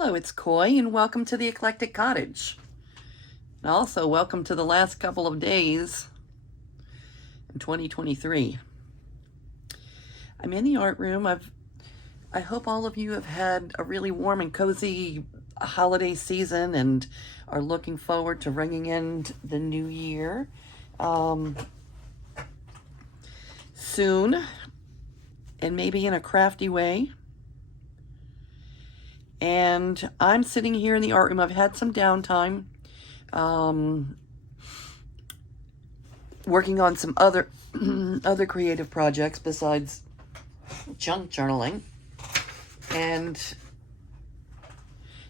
Hello, it's Coy, and welcome to the Eclectic Cottage. And also, welcome to the last couple of days in 2023. I'm in the art room. I hope all of you have had a really warm and cozy holiday season and are looking forward to ringing in the new year soon, and maybe in a crafty way. And I'm sitting here in the art room. I've had some downtime, working on some other creative projects besides junk journaling. And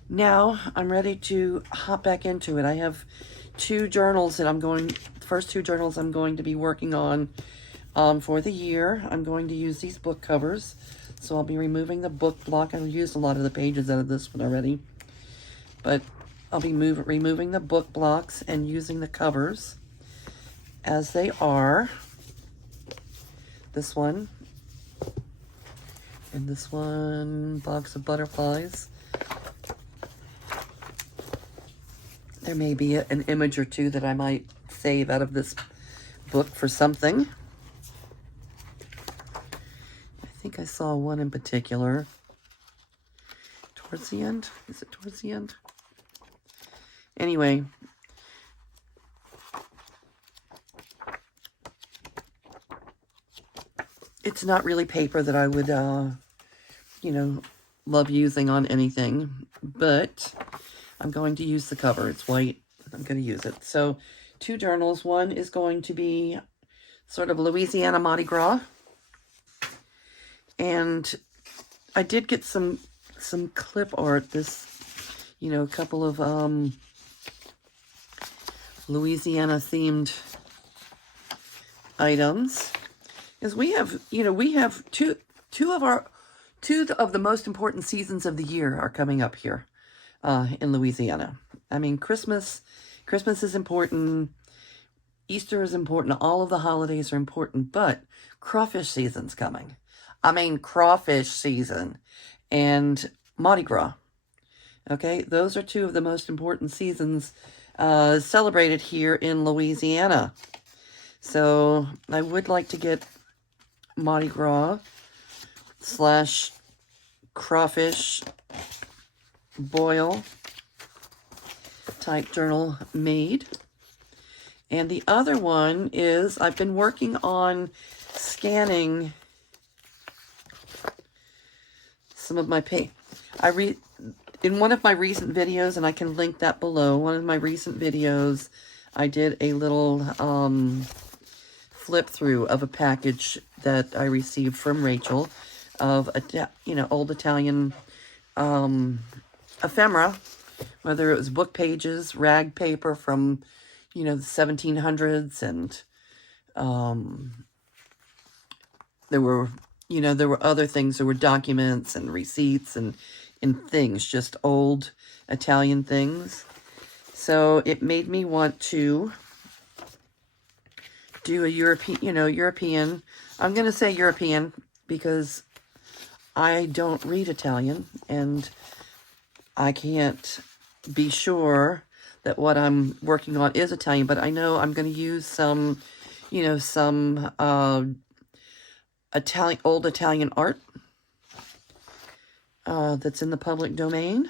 now I'm ready to hop back into it. I have two journals that first two journals I'm going to be working on for the year. I'm going to use these book covers. So I'll be removing the book block. I've used a lot of the pages out of this one already. But I'll be removing the book blocks and using the covers as they are. This one. And this one, Box of Butterflies. There may be an image or two that I might save out of this book for something. I think I saw one in particular towards the end. Is it towards the end? Anyway, it's not really paper that I would, love using on anything, but I'm going to use the cover. It's white. I'm going to use it. So, two journals. One is going to be sort of Louisiana Mardi Gras. And I did get some clip art, a couple of Louisiana themed items. Because we have two of the most important seasons of the year are coming up here in Louisiana. I mean, Christmas is important, Easter is important, all of the holidays are important, but crawfish season's coming. I mean, crawfish season and Mardi Gras. Okay, those are two of the most important seasons celebrated here in Louisiana. So I would like to get Mardi Gras / crawfish boil type journal made. And the other one is I've been working on scanning some of my in one of my recent videos, and I can link that below, one of my recent videos, I did a little flip through of a package that I received from Rachel of old Italian ephemera, whether it was book pages, rag paper from the 1700s, and there were other things. There were documents and receipts and things, just old Italian things. So it made me want to do a European. I'm going to say European because I don't read Italian and I can't be sure that what I'm working on is Italian, but I know I'm going to use some old Italian art that's in the public domain,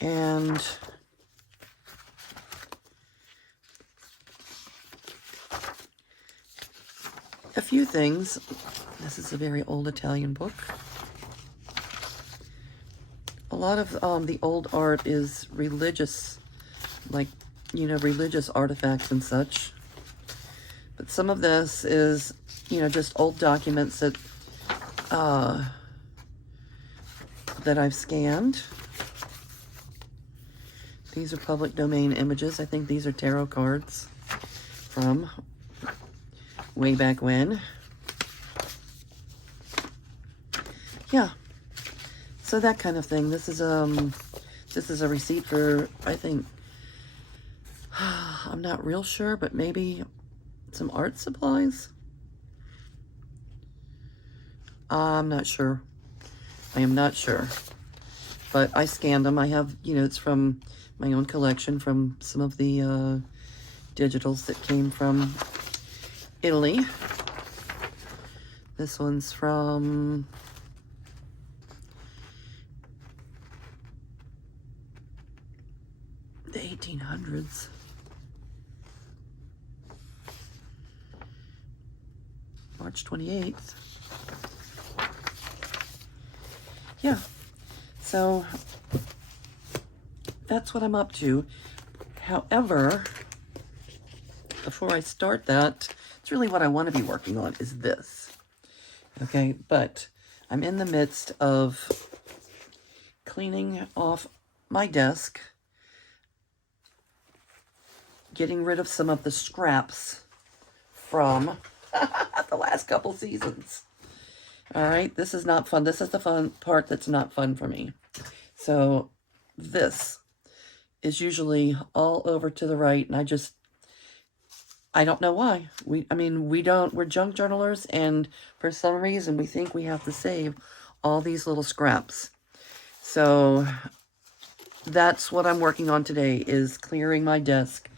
and a few things. This is a very old Italian book. A lot of the old art is religious, religious artifacts and such. But some of this is, just old documents that I've scanned. These are public domain images. I think these are tarot cards from way back when. Yeah. So that kind of thing. This is a receipt for, I think, I'm not real sure, but maybe some art supplies. I'm not sure. I am not sure. but I scanned them. I have, you know, it's from my own collection, from some of the digitals that came from Italy. This one's from the 1800s. March 28th. Yeah, so that's what I'm up to. However, before I start that, it's really what I want to be working on is this. Okay, but I'm in the midst of cleaning off my desk, getting rid of some of the scraps from the last couple seasons. All right, this is not fun. This is the fun part that's not fun for me. So this is usually all over to the right, and I don't know why. We're junk journalers, and for some reason we think we have to save all these little scraps. So that's what I'm working on today, is clearing my desk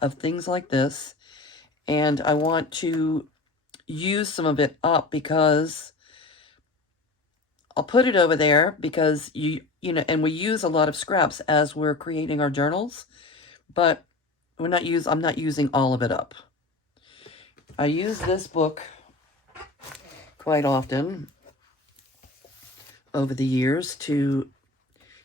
of things like this. And I want to use some of it up because I'll put it over there because you know, and we use a lot of scraps as we're creating our journals, but I'm not using all of it up. I use this book quite often over the years to,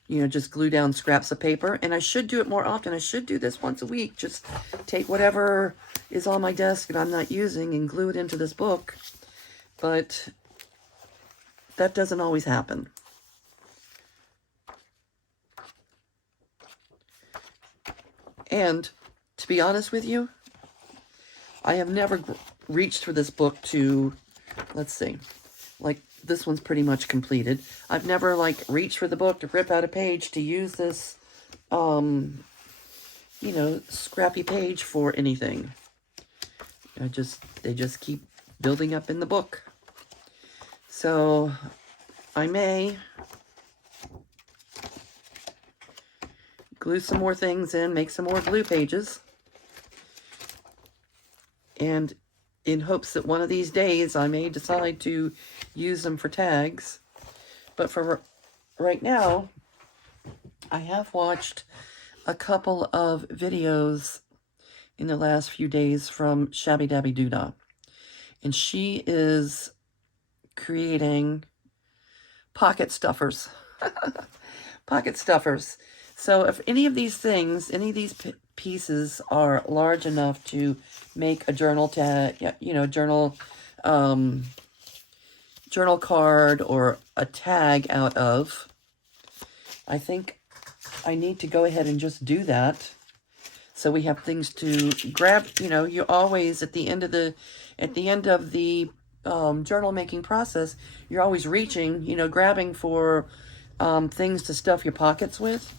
you know, just glue down scraps of paper, and I should do it more often. I should do this once a week. Just take whatever is on my desk and I'm not using and glue it into this book, but that doesn't always happen. And to be honest with you, I have never reached for this book to, let's see, like this one's pretty much completed. I've never like reached for the book to rip out a page to use this, you know, scrappy page for anything. They just keep building up in the book. So I may glue some more things in, make some more glue pages, and in hopes that one of these days I may decide to use them for tags. But for right now, I have watched a couple of videos in the last few days from Shabby Dabby Doodah, and she is creating pocket stuffers. Pocket stuffers. So if any of these things, any of these pieces are large enough to make a journal tag, you know, journal card or a tag out of, I think I need to go ahead and just do that. So we have things to grab. You know, you always at the end of the journal making process, you're always reaching, you know, grabbing for things to stuff your pockets with.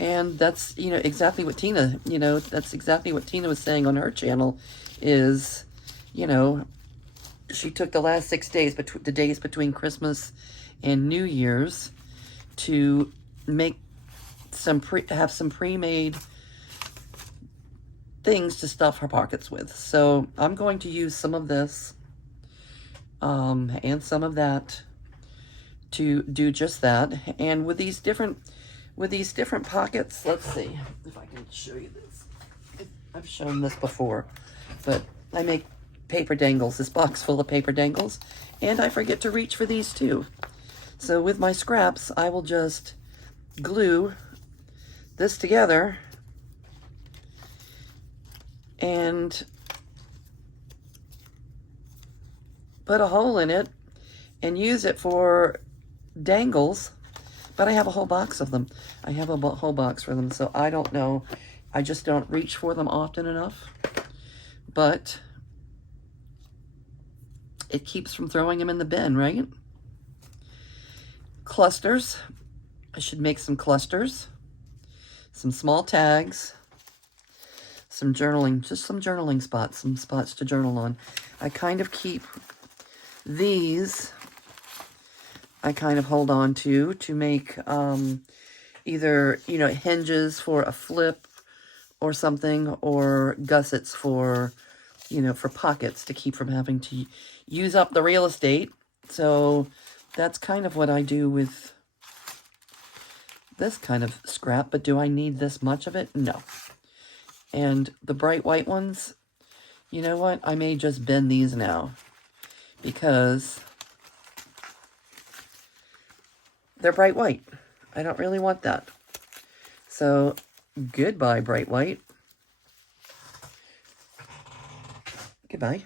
And that's, you know, exactly what Tina, you know, that's exactly what Tina was saying on her channel is, you know, she took the last 6 days, the days between Christmas and New Year's, to make have some pre-made things to stuff her pockets with. So I'm going to use some of this and some of that to do just that. And with these different pockets, let's see if I can show you this. I've shown this before, but I make paper dangles, this box full of paper dangles, and I forget to reach for these too. So with my scraps, I will just glue this together and put a hole in it and use it for dangles. But I have a whole box of them. I have a whole box for them, so I don't know. I just don't reach for them often enough. But it keeps from throwing them in the bin, right? Clusters. I should make some clusters. Some small tags. Some journaling, just some journaling spots, some spots to journal on. I kind of keep these I kind of hold on to make either, you know, hinges for a flip or something, or gussets for, you know, for pockets to keep from having to use up the real estate. So that's kind of what I do with this kind of scrap. But do I need this much of it? No. And the bright white ones, you know what? I may just bend these now because they're bright white. I don't really want that. So goodbye, bright white. Goodbye.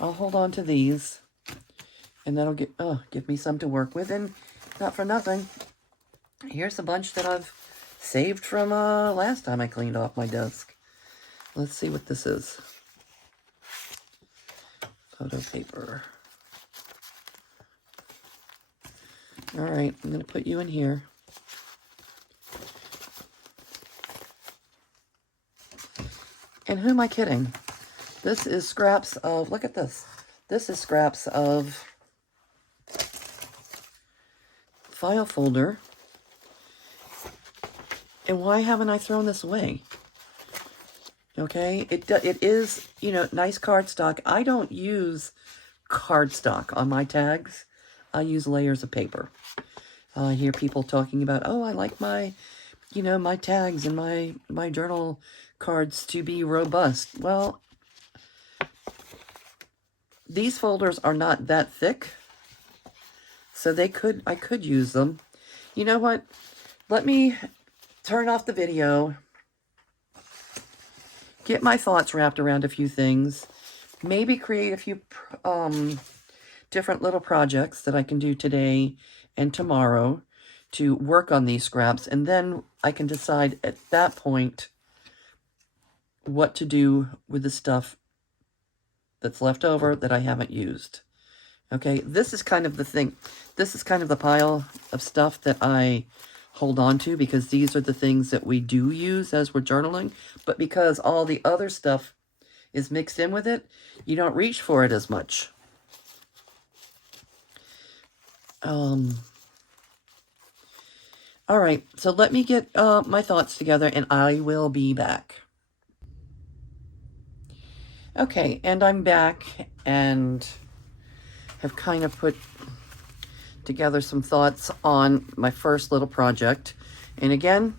I'll hold on to these, and that'll give me some to work with. And not for nothing, here's a bunch that I've saved from last time I cleaned off my desk. Let's see what this is. Photo paper. All right, I'm going to put you in here. And who am I kidding? This is scraps of, look at this. This is scraps of file folder. And why haven't I thrown this away? Okay, it is, you know, nice cardstock. I don't use cardstock on my tags. I use layers of paper. I hear people talking about, oh, I like my, you know, my tags and my journal cards to be robust. Well, these folders are not that thick, so I could use them. You know what? Let me turn off the video, get my thoughts wrapped around a few things, maybe create a few different little projects that I can do today and tomorrow to work on these scraps, and then I can decide at that point what to do with the stuff that's left over that I haven't used. Okay, this is kind of the thing. This is kind of the pile of stuff that I hold on to because these are the things that we do use as we're journaling. But because all the other stuff is mixed in with it, you don't reach for it as much. All right, so let me get my thoughts together and I will be back. Okay, and I'm back and have kind of put together some thoughts on my first little project. And again,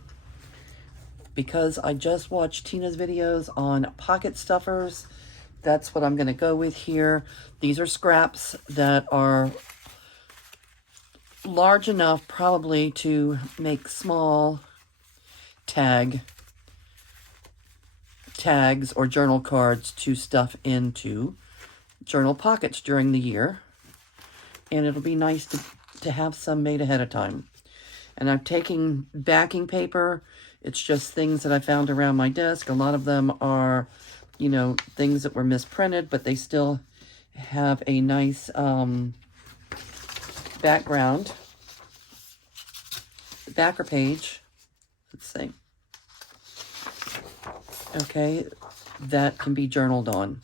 because I just watched Tina's videos on pocket stuffers, that's what I'm going to go with here. These are scraps that are large enough probably to make small tags or journal cards to stuff into journal pockets during the year. And it'll be nice to have some made ahead of time. And I'm taking backing paper. It's just things that I found around my desk. A lot of them are, you know, things that were misprinted, but they still have a nice background. The backer page, let's see. Okay, that can be journaled on.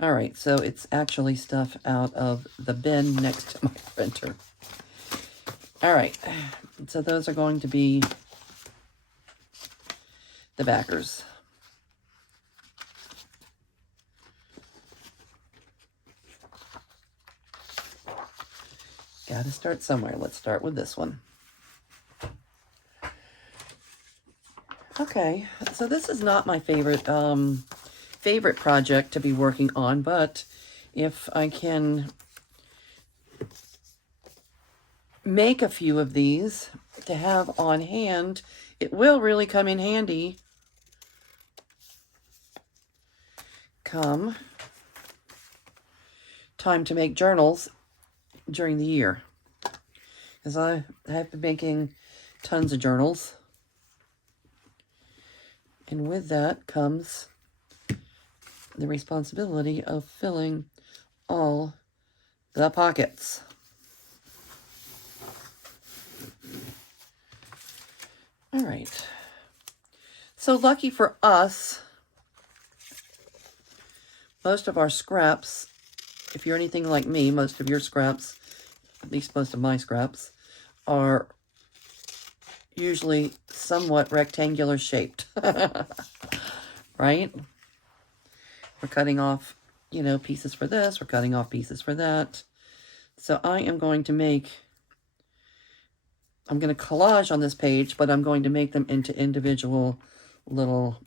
All right, so it's actually stuff out of the bin next to my printer. All right, so those are going to be the backers. Gotta start somewhere. Let's start with this one. Okay, so this is not my favorite project to be working on, but if I can make a few of these to have on hand, it will really come in handy come time to make journals during the year, because I have been making tons of journals. And with that comes the responsibility of filling all the pockets. All right. So lucky for us, most of our scraps, if you're anything like me, most of your scraps at least most of my scraps, are usually somewhat rectangular shaped. Right? We're cutting off, you know, pieces for this. We're cutting off pieces for that. So I am going to make, I'm going to collage on this page, but I'm going to make them into individual little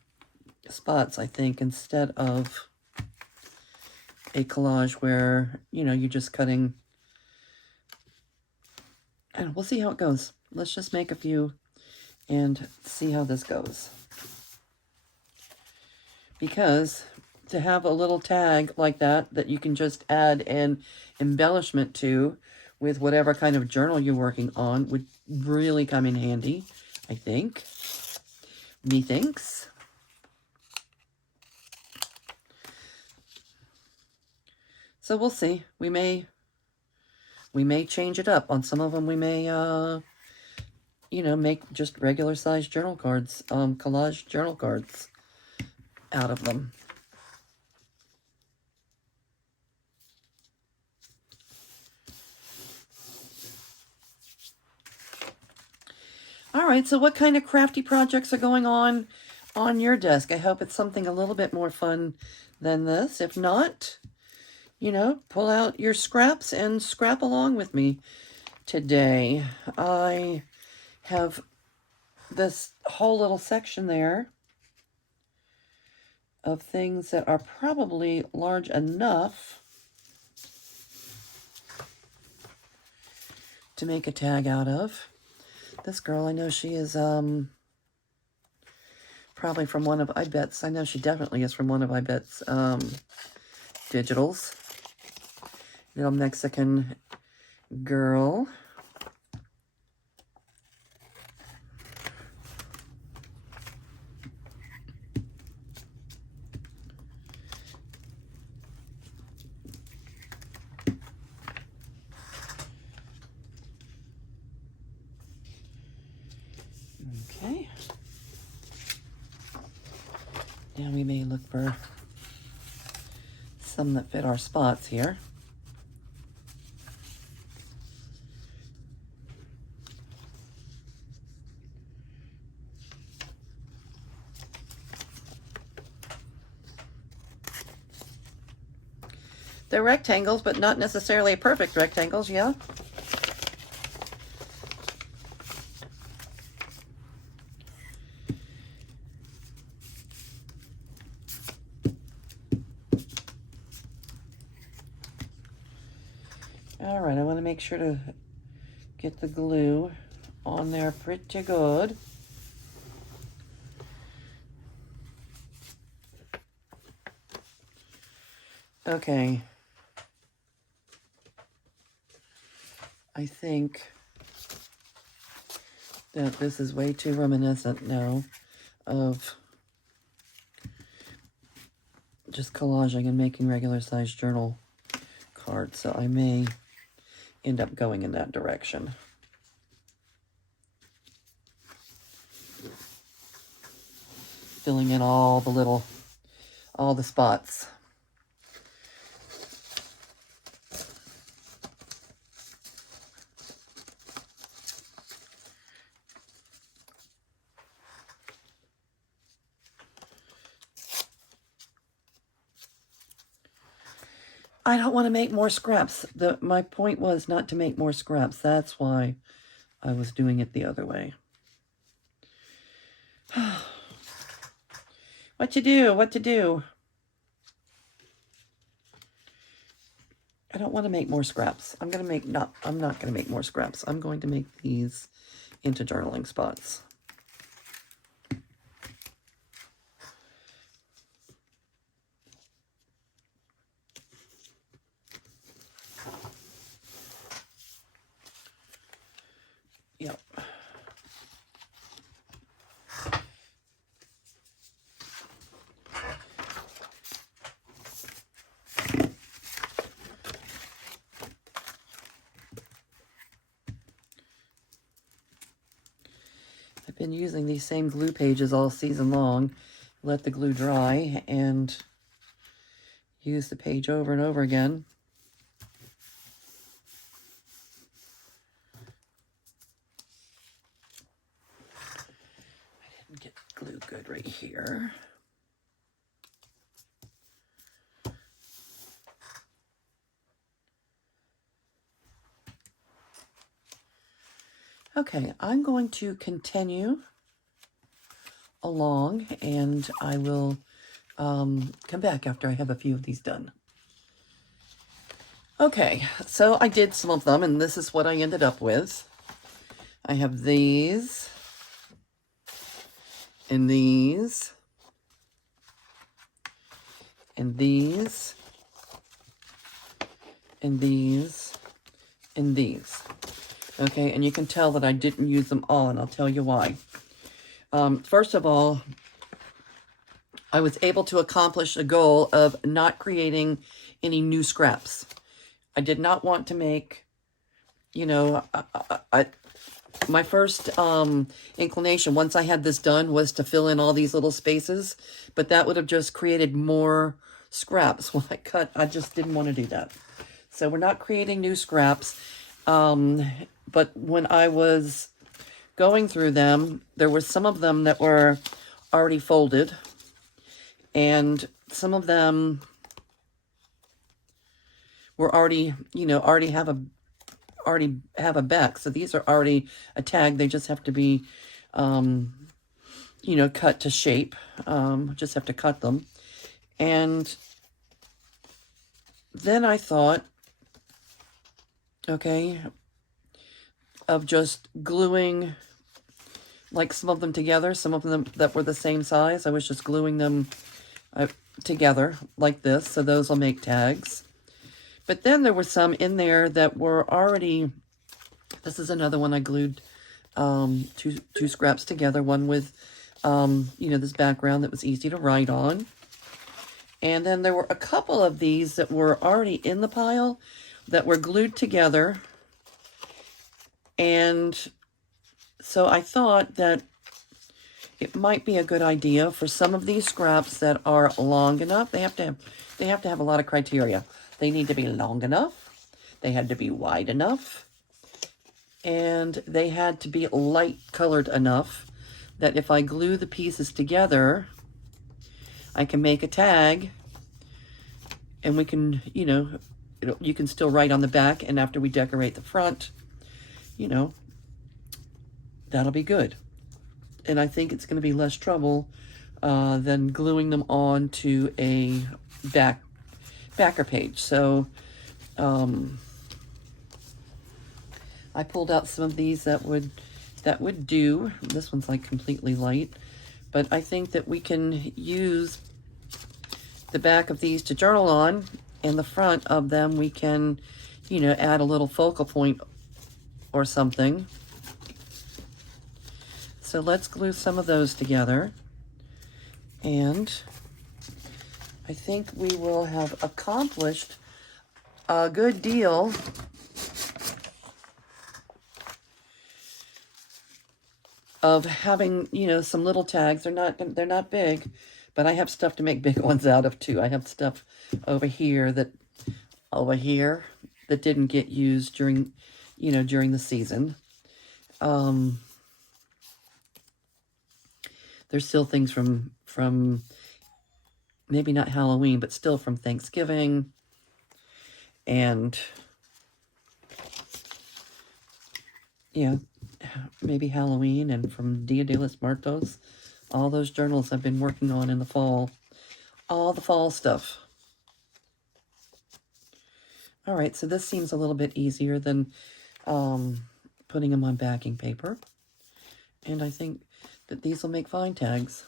spots, I think, instead of a collage where, you know, you're just cutting. And we'll see how it goes. Let's just make a few and see how this goes. Because to have a little tag like that you can just add an embellishment to with whatever kind of journal you're working on would really come in handy, I think. Methinks. So we'll see. We may change it up. On some of them we may you know, make just regular size journal cards, collage journal cards out of them. All right, so what kind of crafty projects are going on your desk? I hope it's something a little bit more fun than this. If not, you know, pull out your scraps and scrap along with me today. I have this whole little section there of things that are probably large enough to make a tag out of. This girl, I know she is probably from one of, I know she definitely is from one of digitals. Little Mexican girl. Okay. Now we may look for some that fit our spots here. They're rectangles, but not necessarily perfect rectangles, yeah? All right, I want to make sure to get the glue on there pretty good. Okay. I think that this is way too reminiscent now of just collaging and making regular size journal cards, so I may end up going in that direction. Filling in all the spots. I don't want to make more scraps. My point was not to make more scraps. That's why I was doing it the other way. What to do? What to do? I don't want to make more scraps. I'm not going to make more scraps. I'm going to make these into journaling spots. Yep. I've been using these same glue pages all season long. Let the glue dry and use the page over and over again. good right here. Okay, I'm going to continue along, and I will come back after I have a few of these done. Okay, so I did some of them, and this is what I ended up with. I have these, and these, and these, and these, and these. Okay, and you can tell that I didn't use them all, and I'll tell you why. First of all, I was able to accomplish a goal of not creating any new scraps. I did not want to make, you know, my first inclination, once I had this done, was to fill in all these little spaces, but that would have just created more scraps. When I cut, I just didn't want to do that. So we're not creating new scraps. But when I was going through them, there were some of them that were already folded, and some of them were already, you know, already have a back. So these are already a tag. They just have to be, you know, cut to shape. Just have to cut them. And then I thought, okay, of just gluing like some of them together, some of them that were the same size. I was just gluing them together like this, so those will make tags. But then there were some in there that were already, this is another one I glued two scraps together, one with, you know, this background that was easy to write on. And then there were a couple of these that were already in the pile that were glued together. And so I thought that it might be a good idea for some of these scraps that are long enough. They have to have a lot of criteria. They need to be long enough. They had to be wide enough. And they had to be light colored enough that if I glue the pieces together, I can make a tag, and we can, you know, you can still write on the back, and after we decorate the front, you know, that'll be good. And I think it's going to be less trouble than gluing them on to a backer page. So I pulled out some of these that would do. This one's like completely light, but I think that we can use the back of these to journal on, and the front of them we can, you know, add a little focal point or something. So let's glue some of those together, and I think we will have accomplished a good deal of having, you know, some little tags. They're not big, but I have stuff to make big ones out of too. I have stuff over here that didn't get used during, you know, during the season. There's still things from maybe not Halloween, but still from Thanksgiving, and yeah, maybe Halloween, and from Dia de los Muertos. All those journals I've been working on in the fall. All the fall stuff. All right, so this seems a little bit easier than putting them on backing paper. And I think that these will make fine tags.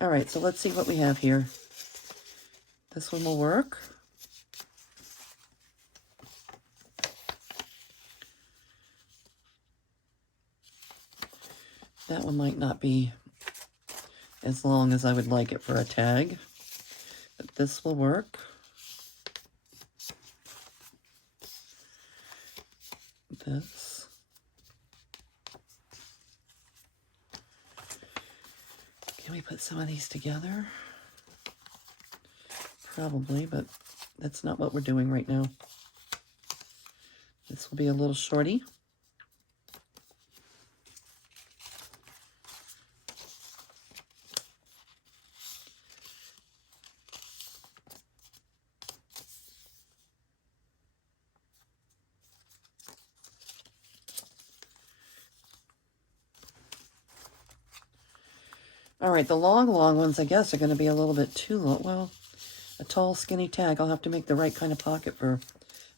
All right, so let's see what we have here. This one will work. That one might not be as long as I would like it for a tag, but this will work. This. Can we put some of these together? Probably, but that's not what we're doing right now. This will be a little shorty. All right, the long ones, I guess, are going to be a little bit too long. Well, a tall, skinny tag. I'll have to make the right kind of pocket for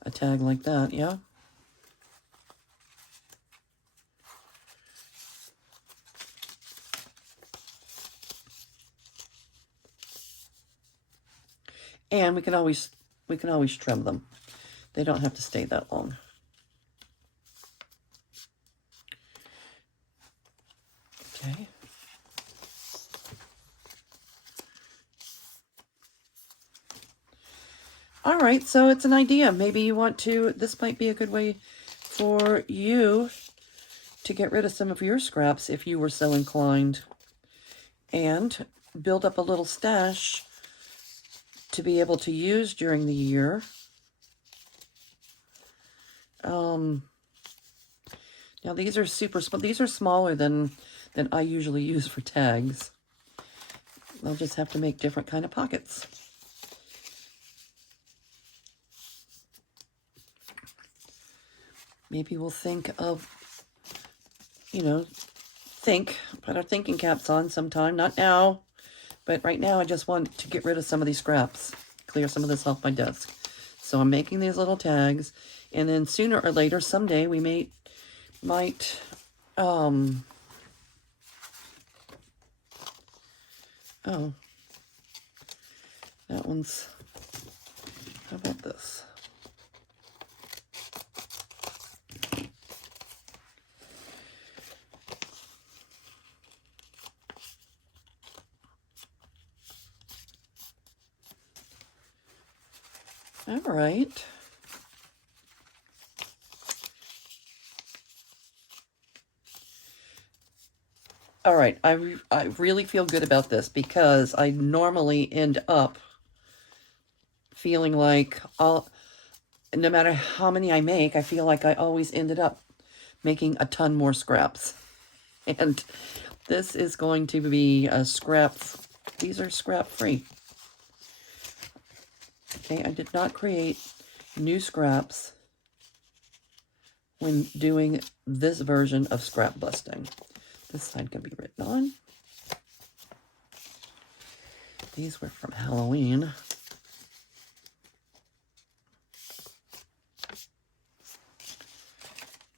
a tag like that, yeah? And we can always trim them. They don't have to stay that long. Okay. All right, so it's an idea. Maybe you want to, this might be a good way for you to get rid of some of your scraps if you were so inclined, and build up a little stash to be able to use during the year. Now these are super small. These are smaller than I usually use for tags. I'll just have to make different kind of pockets. Maybe we'll think of, you know, put our thinking caps on sometime. Not now, but right now I just want to get rid of some of these scraps, clear some of this off my desk. So I'm making these little tags, and then sooner or later, someday, we might, oh, that one's, how about this? All right. All right, I really feel good about this, because I normally end up feeling like no matter how many I make, I feel like I always ended up making a ton more scraps. And this is going to be a scrap, these are scrap free. Okay, I did not create new scraps when doing this version of scrap busting. This side can be written on. These were from Halloween.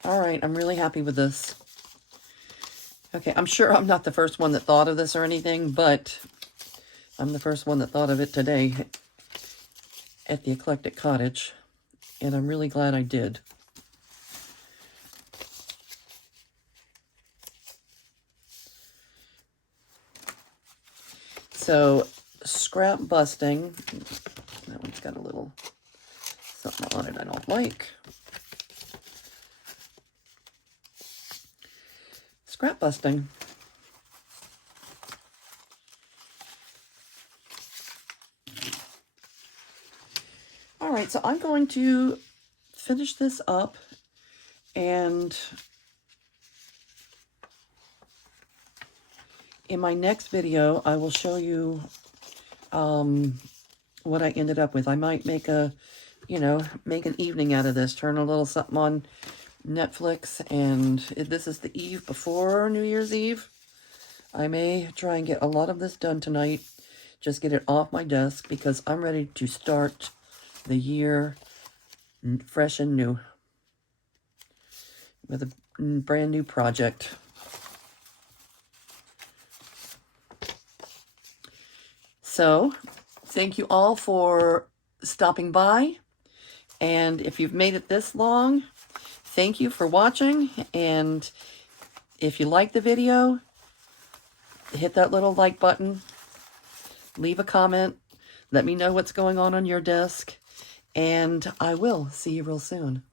All right, I'm really happy with this. Okay, I'm sure I'm not the first one that thought of this or anything, but I'm the first one that thought of it today at the Eclectic Cottage, and I'm really glad I did. So, scrap busting, that one's got a little something on it I don't like. Scrap busting. All right, so I'm going to finish this up, and in my next video, I will show you what I ended up with. I might make make an evening out of this, turn a little something on Netflix, and this is the eve before New Year's Eve. I may try and get a lot of this done tonight, just get it off my desk, because I'm ready to start the year fresh and new with a brand new project. So, thank you all for stopping by, and if you've made it this long, thank you for watching, and if you like the video, hit that little like button, leave a comment, let me know what's going on your desk, and I will see you real soon.